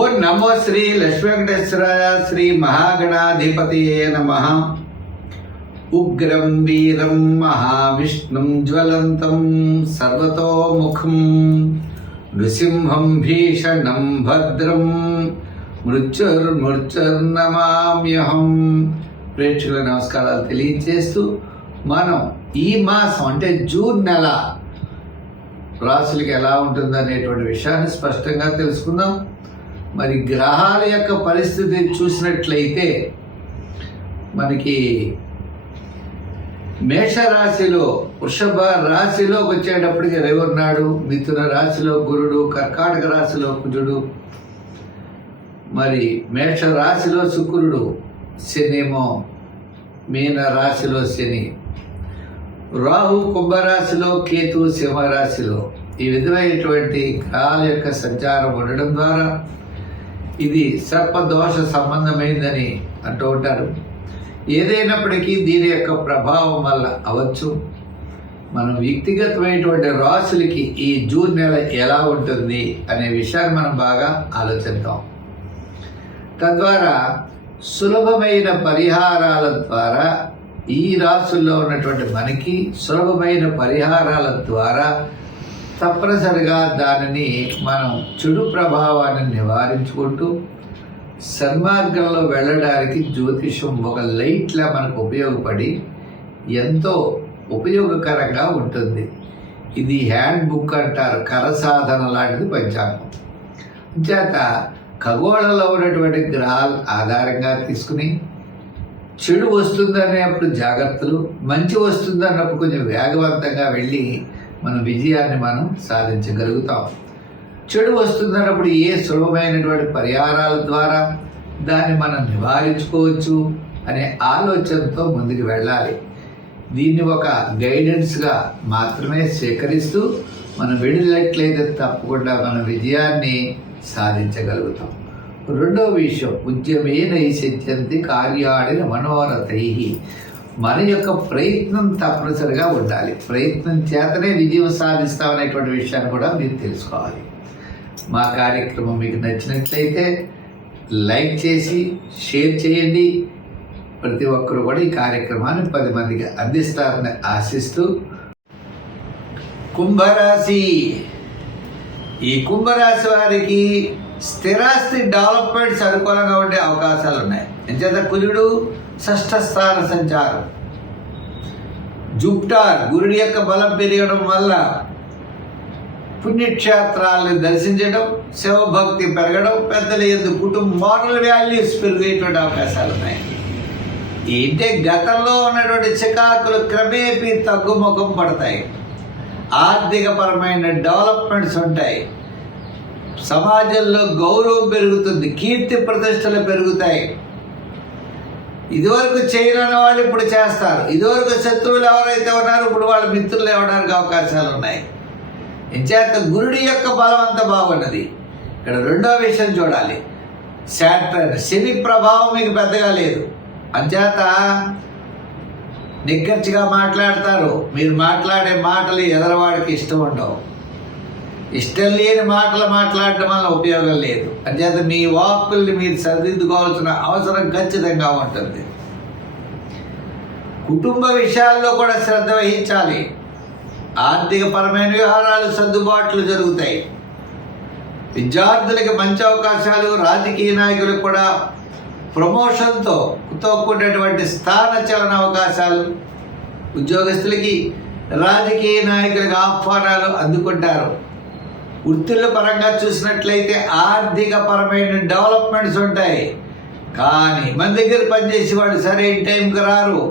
ఓం నమో శ్రీ లక్ష్మీ వెంకటేశ్వరాయ శ్రీ మహాగణాధిపతియే నమః. ఉగ్రం వీరం మహావిష్ణుం జ్వలంతం సర్వతోముఖం నృసింహం భీషణం భద్రం మృత్యుర్నమామ్యహం. ప్రేక్షకుల నమస్కారాలు తెలియజేస్తూ మనం ఈ మాసం అంటే జూన్ నెల రాశులకి ఎలా ఉంటుందనేటువంటి విషయాన్ని స్పష్టంగా తెలుసుకుందాం. మరి గ్రహాల యొక్క పరిస్థితి చూసినట్లయితే మనకి మేషరాశిలో వృషభ రాశిలోకి వచ్చేటప్పటికి రవి ఉన్నాడు, మిథున రాశిలో గురుడు, కర్కాటక రాశిలో కుజుడు, మరి మేష రాశిలో శుక్రుడు, శనేమో మీన రాశిలో శని, రాహు కుంభరాశిలో, కేతు సింహరాశిలో. ఈ విధమైనటువంటి గ్రహాల యొక్క సంచారం ఉండడం ద్వారా ఇది సర్పదోష సంబంధమైందని అంటూ ఉంటారు. ఏదైనప్పటికీ దీని యొక్క ప్రభావం వల్ల అవచ్చు మనం వ్యక్తిగతమైనటువంటి రాశులకి ఈ జూన్ నెల ఎలా ఉంటుంది అనే విషయాన్ని మనం బాగా ఆలోచిద్దాం. తద్వారా సులభమైన పరిహారాల ద్వారా ఈ రాశుల్లో ఉన్నటువంటి మనకి సులభమైన పరిహారాల ద్వారా తప్పనిసరిగా దానిని మనం చెడు ప్రభావాన్ని నివారించుకుంటూ సన్మార్గంలో వెళ్ళడానికి జ్యోతిషం ఒక లైట్లా మనకు ఉపయోగపడి ఎంతో ఉపయోగకరంగా ఉంటుంది. ఇది హ్యాండ్ బుక్ అంటారు, కరసాధన లాంటిది పంచాంగం. చేత ఖగోళంలో ఉన్నటువంటి గ్రహాల ఆధారంగా తీసుకుని చెడు వస్తుందనేప్పుడు జాగ్రత్తలు, మంచి వస్తుందన్నప్పుడు కొంచెం వేగవంతంగా వెళ్ళి మన విజయాన్ని మనం సాధించగలుగుతాం. చెడు వస్తుందన్నప్పుడు ఏ సులభమైనటువంటి పరిహారాల ద్వారా దాన్ని మనం నివారించుకోవచ్చు అనే ఆలోచనతో ముందుకు వెళ్ళాలి. దీన్ని ఒక గైడెన్స్గా మాత్రమే స్వీకరిస్తూ మనం వెళ్ళినట్లయితే తప్పకుండా మన విజయాన్ని సాధించగలుగుతాం. రెండో విషయం, ఉద్యమేన సిద్ధ్యంతి కార్యాణి మనోరథై. మన యొక్క ప్రయత్నం తప్పనిసరిగా ఉండాలి. ప్రయత్నం చేతనే విజయం సాధిస్తామనేటువంటి విషయాన్ని కూడా మీరు తెలుసుకోవాలి. మా కార్యక్రమం మీకు నచ్చినట్లయితే లైక్ చేసి షేర్ చేయండి. ప్రతి ఒక్కరు కూడా ఈ కార్యక్రమాన్ని 10 మందికి అందిస్తారని ఆశిస్తూ, కుంభరాశి. ఈ కుంభరాశి వారికి స్థిరాస్తి డెవలప్మెంట్స్ అనుకూలంగా ఉండే అవకాశాలు ఉన్నాయి. ఎంచేత కుజుడు షష్ఠ స్థాన సంచారం, జూపిటర్ గురుడి యొక్క బలం పెరగడం వల్ల పుణ్యక్షేత్రాలను దర్శించడం, శివభక్తి పెరగడం, పెద్దల యందు కుటుంబ మోరల్ వాల్యూస్ పెరిగేటువంటి అవకాశాలు ఉన్నాయి. ఏంటే గతంలో ఉన్నటువంటి చికాకులు క్రమేపీ తగ్గుముఖం పడతాయి. ఆర్థికపరమైన డెవలప్మెంట్స్ ఉంటాయి. సమాజంలో గౌరవం పెరుగుతుంది, కీర్తి ప్రతిష్టలు పెరుగుతాయి. ఇదివరకు చేయని వాళ్ళు ఇప్పుడు చేస్తారు. ఇదివరకు శత్రువులు ఎవరైతే ఉన్నారో ఇప్పుడు వాళ్ళ మిత్రులు ఇవ్వడానికి అవకాశాలు ఉన్నాయి. ఇంచేత గురుడి యొక్క బలం అంత బాగున్నది. ఇక్కడ రెండో విషయం చూడాలి, శాటర్న్ శని ప్రభావం మీకు పెద్దగా లేదు. అంచేత నిగ్గర్చిగా మాట్లాడతారు. మీరు మాట్లాడే మాటలు ఎదరవాడికి ఇష్టం ఉండవు. ఇష్టం లేని మాటలు మాట్లాడటం వల్ల ఉపయోగం లేదు. అంచేత మీ వాక్కుల్ని మీరు సరిదిద్దుకోవాల్సిన అవసరం ఖచ్చితంగా ఉంటుంది. కుటుంబ విషయాల్లో కూడా శ్రద్ధ వహించాలి. ఆర్థికపరమైన వ్యవహారాలు సర్దుబాట్లు జరుగుతాయి. విద్యార్థులకి మంచి అవకాశాలు, రాజకీయ నాయకులకు కూడా ప్రమోషన్తో కూడినటువంటి స్థాన చలన అవకాశాలు, ఉద్యోగస్తులకి రాజకీయ నాయకులకు ఆహ్వానాలు అందుకుంటారు. వృత్తుల పరంగా చూసినట్లయితే ఆర్థిక పరమైన డెవలప్మెంట్స్ ఉంటాయి. కానీ మన దగ్గర పనిచేసే వాళ్ళు సరైన టైంకి రారు.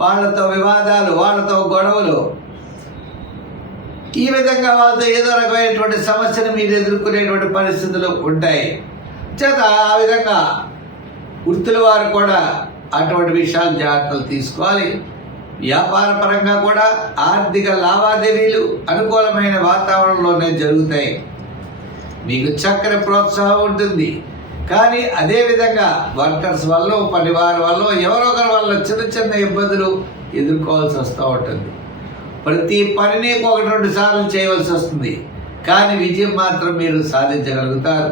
వాళ్ళతో వివాదాలు, వాళ్ళతో గొడవలు, ఈ విధంగా వాళ్ళతో ఏదో రకమైనటువంటి సమస్యను మీరు ఎదుర్కొనేటువంటి పరిస్థితులు ఉంటాయి. చేత ఆ విధంగా వృత్తుల వారు కూడా అటువంటి విషయాలు జాగ్రత్తలు తీసుకోవాలి. వ్యాపార పరంగా కూడా ఆర్థిక లావాదేవీలు అనుకూలమైన వాతావరణంలోనే జరుగుతాయి. మీకు చక్కని ప్రోత్సాహం ఉంటుంది. కానీ అదేవిధంగా వర్కర్స్ వల్ల, పనివారి వల్ల, ఎవరో ఒకరి వల్ల చిన్న చిన్న ఇబ్బందులు ఎదుర్కోవాల్సి వస్తూ ఉంటుంది. ప్రతి పనిని 1-2 సార్లు చేయవలసి వస్తుంది. కానీ విజయం మాత్రం మీరు సాధించగలుగుతారు.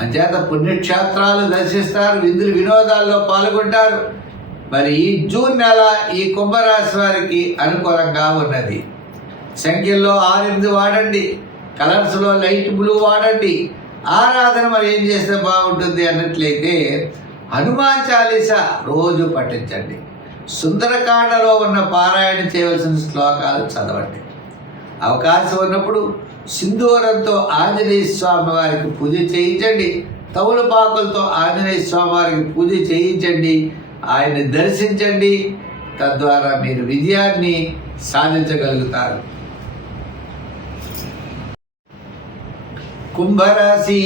అంచేత పుణ్యక్షేత్రాలు దర్శిస్తారు, విందులు వినోదాల్లో పాల్గొంటారు. మరి ఈ జూన్ నెల ఈ కుంభరాశి వారికి అనుకూలంగా ఉన్నది. సంఖ్యల్లో 6, 8 వాడండి, కలర్స్లో లైట్ బ్లూ వాడండి. ఆరాధన మరి ఏం చేస్తే బాగుంటుంది అన్నట్లయితే హనుమాన్ చాలీసా రోజు పఠించండి. సుందరకాండలో ఉన్న పారాయణ చేయవలసిన శ్లోకాలు చదవండి. అవకాశం ఉన్నప్పుడు సింధూరంతో ఆంజనేయ స్వామి వారికి పూజ చేయించండి. తమలపాకులతో ఆంజనేయ స్వామి వారికి పూజ చేయించండి. ఆయన్ని దర్శించండి. తద్వారా మీరు విజయాన్ని సాధించగలుగుతారు. కుంభరాశి.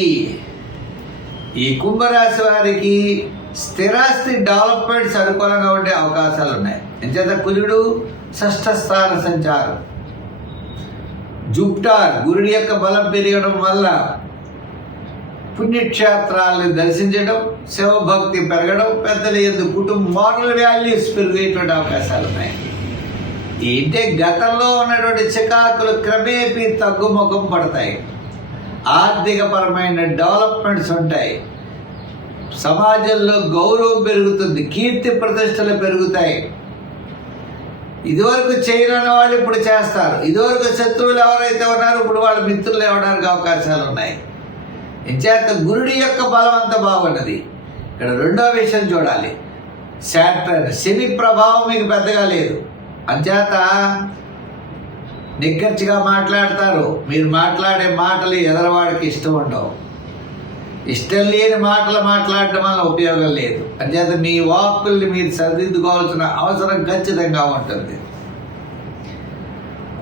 ఈ కుంభరాశి వారికి స్థిరాస్తి డెవలప్మెంట్స్ అనుకూలంగా ఉండే అవకాశాలు ఉన్నాయి. ఎంచేత కుజుడు 6వ స్థాన సంచారం, జూపిటర్ గురుడి యొక్క బలం పెరగడం వల్ల పుణ్యక్షేత్రాలను దర్శించడం, శివభక్తి పెరగడం, పెద్దల యందు కుటుంబ మోరల్ వాల్యూస్ పెరిగేటువంటి అవకాశాలు ఉన్నాయి. ఏంటే గతంలో ఉన్నటువంటి చికాకులు క్రమేపీ తగ్గుముఖం పడతాయి. ఆర్థికపరమైన డెవలప్మెంట్స్ ఉంటాయి. సమాజంలో గౌరవం పెరుగుతుంది, కీర్తి ప్రతిష్టలు పెరుగుతాయి. ఇదివరకు చేయని వాళ్ళు ఇప్పుడు చేస్తారు. ఇదివరకు శత్రువులు ఎవరైతే ఉన్నారో ఇప్పుడు వాళ్ళ మిత్రులు అవ్వడానికి అవకాశాలు ఉన్నాయి. ఇంచేత గురుడి యొక్క బలం అంత బాగున్నది. ఇక్కడ రెండో విషయం చూడాలి, శాటర్న్ శని ప్రభావం మీకు పెద్దగా లేదు. అంచేత నిక్కచ్చిగా మాట్లాడతారు. మీరు మాట్లాడే మాటలు ఎదరవాడికి ఇష్టం ఉండవు. ఇష్టం లేని మాటలు మాట్లాడటం వల్ల ఉపయోగం లేదు. అంచేత మీ వాక్కుల్ని మీరు సరిదిద్దుకోవాల్సిన అవసరం ఖచ్చితంగా ఉంటుంది.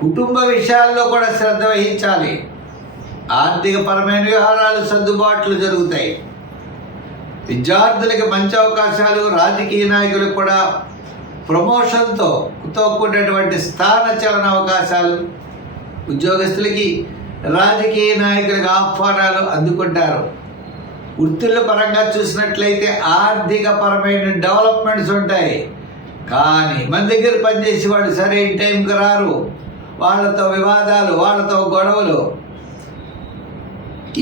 కుటుంబ విషయాల్లో కూడా శ్రద్ధ వహించాలి. ఆర్థికపరమైన వ్యవహారాలు సర్దుబాట్లు జరుగుతాయి. విద్యార్థులకి మంచి అవకాశాలు, రాజకీయ నాయకులకు కూడా ప్రమోషన్తో కూడినటువంటి స్థాన చలన అవకాశాలు, ఉద్యోగస్తులకి రాజకీయ నాయకులకు ఆహ్వానాలు అందుకుంటారు. వృత్తుల పరంగా చూసినట్లయితే ఆర్థికపరమైన డెవలప్మెంట్స్ ఉంటాయి. కానీ మన దగ్గర పనిచేసి వాళ్ళు సరైన టైంకి రారు. వాళ్ళతో వివాదాలు, వాళ్ళతో గొడవలు,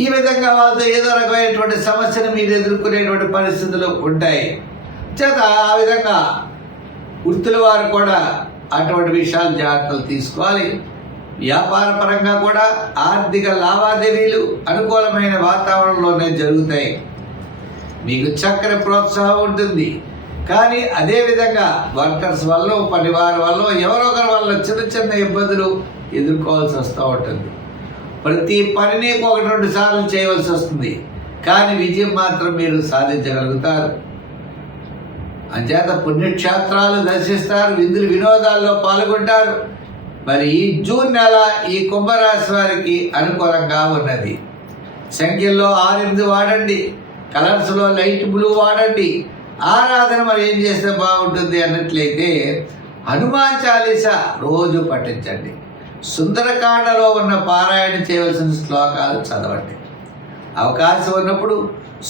ఈ విధంగా వాళ్ళతో ఏదో రకమైనటువంటి సమస్యను మీరు ఎదుర్కొనేటువంటి పరిస్థితులు ఉంటాయి. చేత ఆ విధంగా వృత్తుల వారు కూడా అటువంటి విషయాలు జాగ్రత్తలు తీసుకోవాలి. వ్యాపార పరంగా కూడా ఆర్థిక లావాదేవీలు అనుకూలమైన వాతావరణంలోనే జరుగుతాయి. మీకు చక్కని ప్రోత్సాహం ఉంటుంది. కానీ అదేవిధంగా వర్కర్స్ వల్ల, పనివారి వల్ల, ఎవరో ఒకరి వల్ల చిన్న చిన్న ఇబ్బందులు ఎదుర్కోవాల్సి వస్తూ ఉంటుంది. ప్రతి పనిని 1-2 సార్లు చేయవలసి వస్తుంది. కానీ విజయం మాత్రం మీరు సాధించగలుగుతారు. అంచేత పుణ్యక్షేత్రాలు దర్శిస్తారు, విందులు వినోదాల్లో పాల్గొంటారు. మరి ఈ జూన్ నెల ఈ కుంభరాశి వారికి అనుకూలంగా ఉన్నది. సంఖ్యల్లో 6, 8 వాడండి, కలర్స్లో లైట్ బ్లూ వాడండి. ఆరాధన మరి ఏం చేస్తే బాగుంటుంది అన్నట్లయితే హనుమాన్ చాలీసా రోజు పఠించండి. సుందరకాండలో ఉన్న పారాయణ చేయవలసిన శ్లోకాలు చదవండి. అవకాశం ఉన్నప్పుడు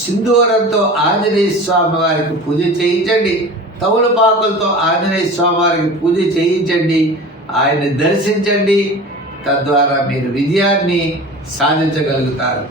సింధూరంతో ఆంజనేయ స్వామి వారికి పూజ చేయించండి. తమలపాకులతో ఆంజనేయ స్వామి వారికి పూజ చేయించండి. ఆయన్ని దర్శించండి. తద్వారా మీరు విజయాన్ని సాధించగలుగుతారు.